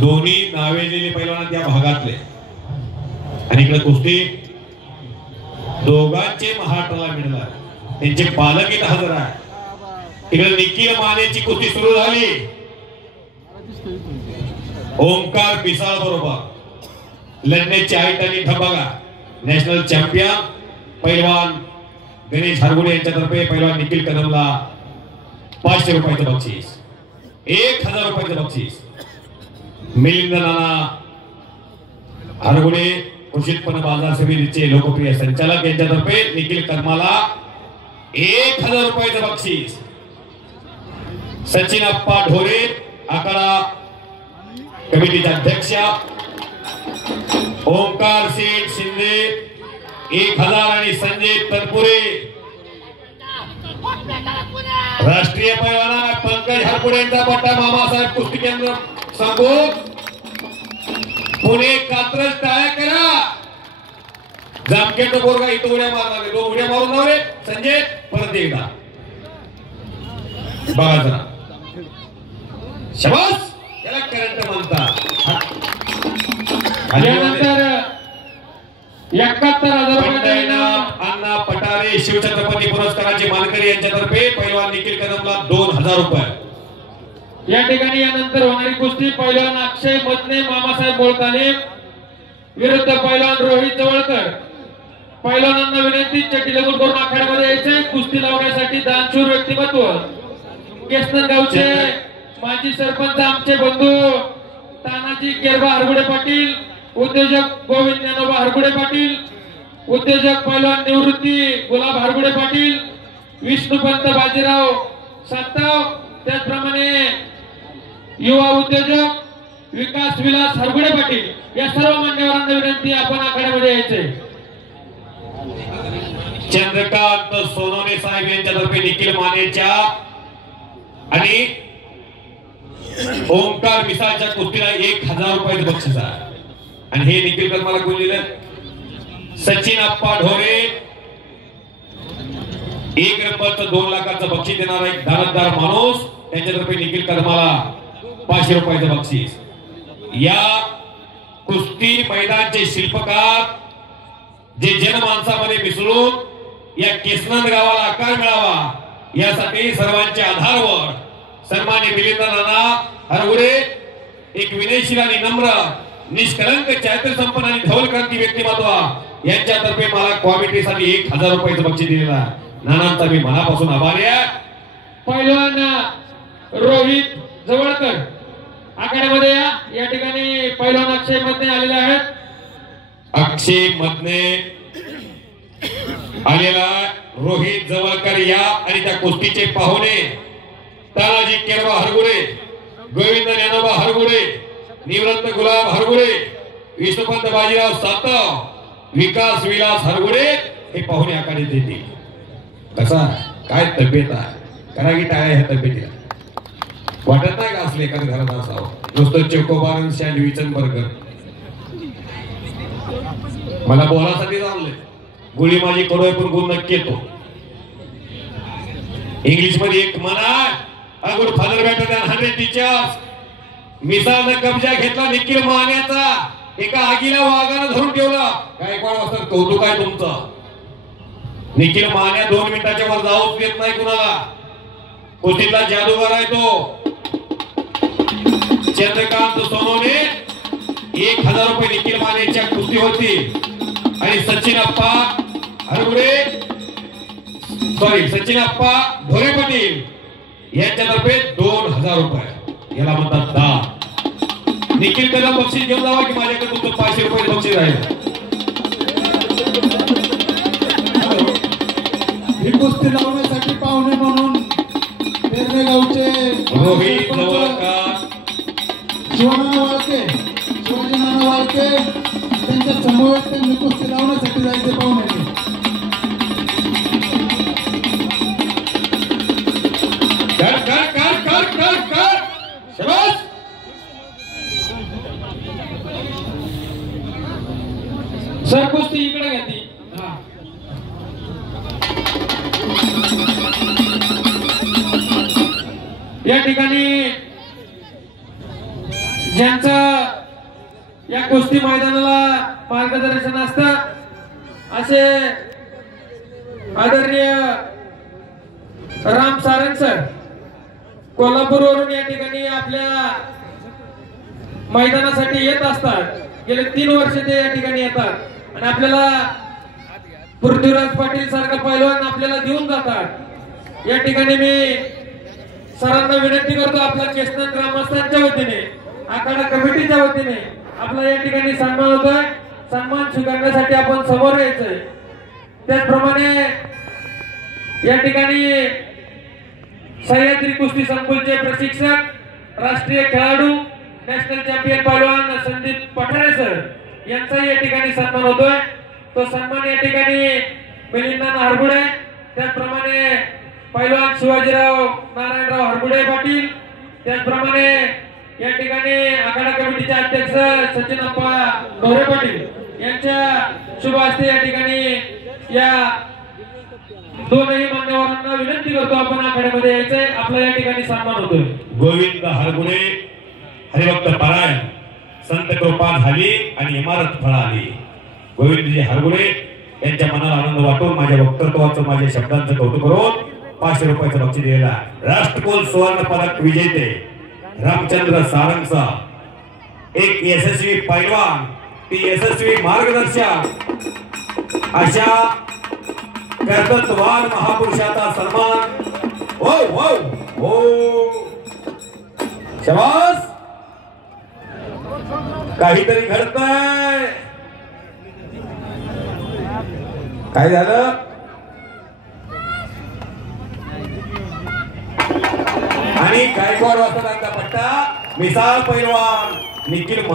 दोन्ही नावेलेले पैलवान त्या भागातले आणि इकडे कुस्ती दोघांचे महाराष्ट्राला मिळणार त्यांचे पालक इथं हजर आहे. इकडे निखिल मानेची कुस्ती सुरू झाली. ओंकार पिसाळ बरोबर लढण्याची आईट आणि धबागा नॅशनल चॅम्पियन पैलवान गणेश हरगुडे यांच्यातर्फे पैलवान निखिल कदमला 500 रुपयाचं बक्षीस, 1000 रुपयाचं बक्षीस. मिलिंद नाना हरगुडे कृषी उत्पन्न बाजार समितीचे लोकप्रिय संचालक यांच्यातर्फे निखिल कदमाला 1000 रुपयाचं बक्षीस. सचिन अप्पा ढोरे आखाडा कमिटीचे अध्यक्ष ओंकार सिंग शिंदे 1000 आणि संजय तनपुरे राष्ट्रीय पैलवान पंकज हरपुडे यांचा पट्टा मामासाहेब कुस्ती केंद्र सांगून पुणे कात्रज टाळ्या करा. जामखेड बोरगा इथं उड्या मारणार, 2 उड्या मारून जावे. संजय परत एकदा बघा जरा शाबास, याला करंट म्हणतात. यानंतर 71,000 रुपये अण्णा पटारे शिवछत्रपती पुरस्काराचे मानकरी यांच्यातर्फे पैलवान निखिल कदमला 2000 रुपये. या ठिकाणी यानंतर होणारी कुस्ती पैलवान अक्षय मदने मामासाहेब बोळताने विरुद्ध पैलवान रोहित जवळकर. पैलवानांना विनंती चटी लगून करून आखाड्यामध्ये यायचे. कुस्ती लावण्यासाठी दानशूर व्यक्तिमत्व केसनर गावचे माजी सरपंच आमचे बंधू तानाजी केरबा हरगुडे पाटील, उद्योजक गोविंद ज्ञानोबा हरगुडे पाटील, उद्योजक पैलवान निवृत्ती गुलाब हरगुडे पाटील, विष्णुपंत बाजीराव साताव, त्याचप्रमाणे युवा उद्योजक विकास विलास हरगुडे पाटील. या सर्व मान्यवरांना विनंती आपण आखाड्यामध्ये यायचे. चंद्रकांत सोनवणे साहेब यांच्यातर्फे निखिल मानेच्या आणि ओंकार मिसाळच्या कुस्तीला 1000 रुपयाचं बक्षीस आहे. आणि हे निखिल कदमाला कोण दिलं? सचिन अप्पा ढोरे. 1 नंबरचं 2 लाखाचं बक्षीस देणारा एक दानतदार माणूस त्यांच्यातर्फे निखिल कदमाला 500 रुपयाचं बक्षीस. या कुस्ती मैदानचे शिल्पकार जे जनमानसामध्ये मिसळून या केसनंद गावाला आकार मिळावा यासाठी सर्वांच्या आधारवर सन्मान्य मिलिंद नाना हरगुडे एक विनयशील आणि नम्र निष्कलंक चारित्र्य संपन्न आणि धवलक्रांती व्यक्तिमत्व यांच्यातर्फे मला कॉमिटीसाठी 1000 रुपयाचं बक्षीस दिलेलं आहे. नानांचा मी मनापासून आभारी आहे. पैलवान रोहित जवळकर आखाड्यामध्ये या ठिकाणी पैलवान अक्षय मदने आलेले आहेत. अक्षय मदने आलेला रोहित जवळकर या आणि त्या कुस्तीचे पाहुणे तानाजी केरबा हरगुडे, गोविंद ज्ञानोबा हरगुडे, निवृत्त गुलाब हरगुडे, विष्णुपंत बाजीराव साताव, विकास विलास हरगुडे हे पाहुणे आखाड्यात येतील. कसा काय तब्येत आहे? करा की टाळ्या ह्या तब्येतीला. वाटत नाही का असले एखाद्या घरात असावं नुसतं चोकोबार सँडविचन बर्गर. मला बोलासाठी आणलंय. गोळी माझी कडोय पण गुण नक्की येतो. इंग्लिश मध्ये एक म्हणा अगोदर फादर बेटर दॅन 100 टीचर्स. मिसाळने कब्जा घेतला निखिल मानेचा. एका आगीला वाघानं धरून ठेवला. काय कोण असतं कौतुक आहे तुमचं. निखिल माने 2 मिनिटाच्या वर जाऊच देत नाही कुणाला. कुस्तीतला जादूगार आहे तो. चंद्रकांत सोनवणे 1000 रुपये निखिल मानेच्या कुस्तीवरती. आणि सचिन अप्पा हरगुडे सचिन अप्पा ढोरे पाटील यांच्यातर्फे 2000 रुपये. याला म्हणतात दान. निखिल कदम बक्षीस घेऊन जावा की माझ्याकडे तुमचं 500 रुपये बक्षीस राहील. ही कुस्ती लावण्यासाठी पाहुणे म्हणून पेरणे गावचे रोहित जवळकर, शिवानाना वाळके त्यांच्या समोर त्यांनी कुस्ती लावण्यासाठी जायचे पाहुणे. कर कर कर कर कर कर शाबास. सर कुस्ती इकडे घेतली. या ठिकाणी ज्यांचं या कुस्ती मैदानाला मार्गदर्शन असतं असे आदरणीय राम सारंग सर कोल्हापूरवरून या ठिकाणी आपल्या मैदानासाठी येत असतात. गेले 3 वर्ष ते या ठिकाणी येतात आणि आपल्याला पृथ्वीराज पाटील सारखा पैलवान आपल्याला देऊन जातात. या ठिकाणी मी सरांना विनंती करतो आपल्या केसनर ग्रामस्थांच्या वतीने आखाडा कमिटीच्या वतीने आपला या ठिकाणी सन्मान होतोय. सन्मान स्वीकारण्यासाठी आपण समोर यायचंय. त्याचप्रमाणे या ठिकाणी सह्याद्री कुस्ती संकुलचे प्रशिक्षक राष्ट्रीय खेळाडू नॅशनल चॅम्पियन पैलवान संदीप पठारे सर यांचाही या ठिकाणी सन्मान होतोय. तो सन्मान या ठिकाणी मिलिंद हरगुडे त्याचप्रमाणे पैलवान शिवाजीराव नारायणराव हरगुडे पाटील त्याचप्रमाणे या ठिकाणी आखाडा कमिटीचे अध्यक्ष सचिनप्पा गौरे पाटील यांच्या शुभ हस्ते या ठिकाणी या दोनही मान्यवरांना विनंती करतो आपण आखाड्यामध्ये यायचंय. आपला या ठिकाणी सन्मान होतोय. गोविंद हरगुडे हरिभक्त पारायण संत कृपा झाली आणि इमारत फळाली. गोविंदजी हरगुडे यांच्या मनाला आनंद वाटून माझ्या वक्तृत्वाचं माझ्या शब्दांचं कौतुक करून 500 रुपयाचं बक्षीस दिलेला राष्ट्रकुल सुवर्ण पदक विजेते रामचंद्र सारंगचा एक यशस्वी पैलवान ती यशस्वी मार्गदर्शक अशा कर्तृत्ववान महापुरुषाचा सन्मान. हो हो हो शाबास. काहीतरी घडतंय. काय झालं? आणि गायकवाड वाजता पट्टा मिसाळ पैलवान निखिल